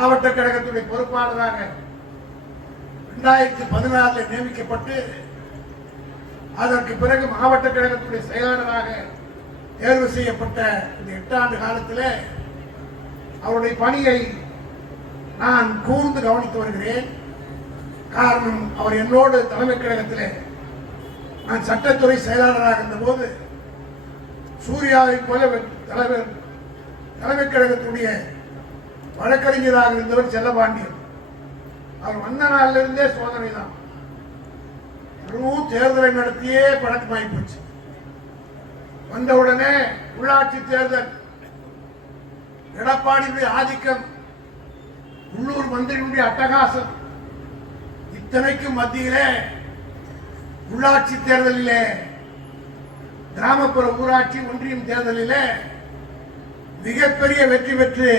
மாவட்ட கழகத்துடைய பொறுப்பாளராக 2014 நியமிக்கப்பட்டு அதற்கு பிறகு மாவட்ட கழகத்துடைய செயலாளராக தேர்வு செய்யப்பட்ட இந்த 8 ஆண்டு காலத்தில் அவருடைய பணியை நான் கூர்ந்து கவனித்து வருகிறேன். காரணம், அவர் என்னோடு தலைமை கழகத்தில் நான் சட்டத்துறை செயலாளராக இருந்தபோது சூர்யாவை போல தலைமை கழகத்துடைய வழக்கறிஞராக இருந்தவர் செல்லபாண்டியன். அவர் வந்த நாளிலிருந்தே சோதனை தான். தேர்தலை நடத்தியே பழக்கமாகி போச்சு. வந்தவுடனே உள்ளாட்சி தேர்தல், எடப்பாடியுடைய ஆதிக்கம், உள்ளூர் மந்திரியுடைய அட்டகாசம், இத்தனைக்கும் மத்தியிலே உள்ளாட்சி தேர்தலிலே, கிராமப்புற ஊராட்சி ஒன்றியம் தேர்தலிலே மிகப்பெரிய வெற்றி பெற்று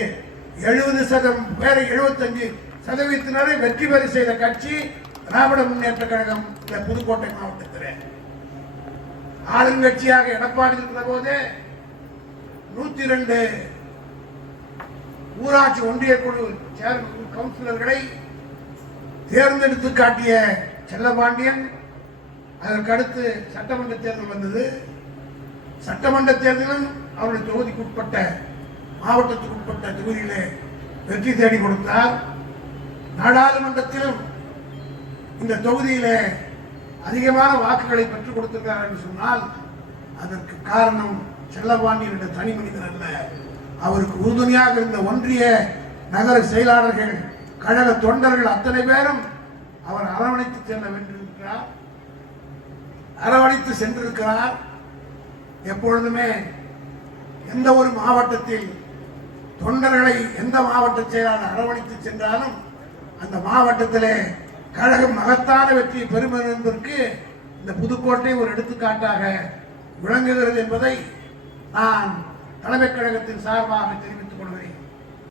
75% வெற்றி பெற செய்த கட்சி திராவிட முன்னேற்ற கழகம். இந்த புதுக்கோட்டை மாவட்டத்தில் ஆளுங்கட்சியாக எடப்பாடி இருக்கிற போதே 102 ஊராட்சி ஒன்றிய குழு கவுன்சிலர்களை தேர்ந்தெடுத்து காட்டிய செல்லபாண்டியன், அதற்கு அடுத்து சட்டமன்ற தேர்தல் வந்தது. சட்டமன்ற தேர்தலும் அவருடைய தொகுதிக்குட்பட்ட மாவட்டத்துக்குட்பட்ட தொகுதியிலே வெற்றி தேடி கொடுத்தார். நாடாளுமன்றத்திலும் இந்த தொகுதியிலே அதிகமான வாக்குகளை பெற்றுக் கொடுத்திருக்கிறார் என்று சொன்னால் அதற்கு காரணம் செல்லபாண்டியனுடைய தனி மனிதர் அல்ல, அவருக்கு உறுதுணையாக இருந்த ஒன்றிய நகர செயலாளர்கள், கழக தொண்டர்கள் அத்தனை பேரும் அவர் அரவணைத்து சென்றிருக்கிறார். எப்பொழுதுமே எந்த ஒரு மாவட்டத்தில் தொண்டர்களை எந்த மாவட்ட செயலாளர் அரவணைத்து சென்றாலும் அந்த மாவட்டத்திலே கழகம் மகத்தான வெற்றியை பெறும் என்பதற்கு இந்த புதுக்கோட்டை ஒரு எடுத்துக்காட்டாக விளங்குகிறது என்பதை நான் தலைமைக் கழகத்தின் சார்பாக தெரிவித்துக் கொள்கிறேன்.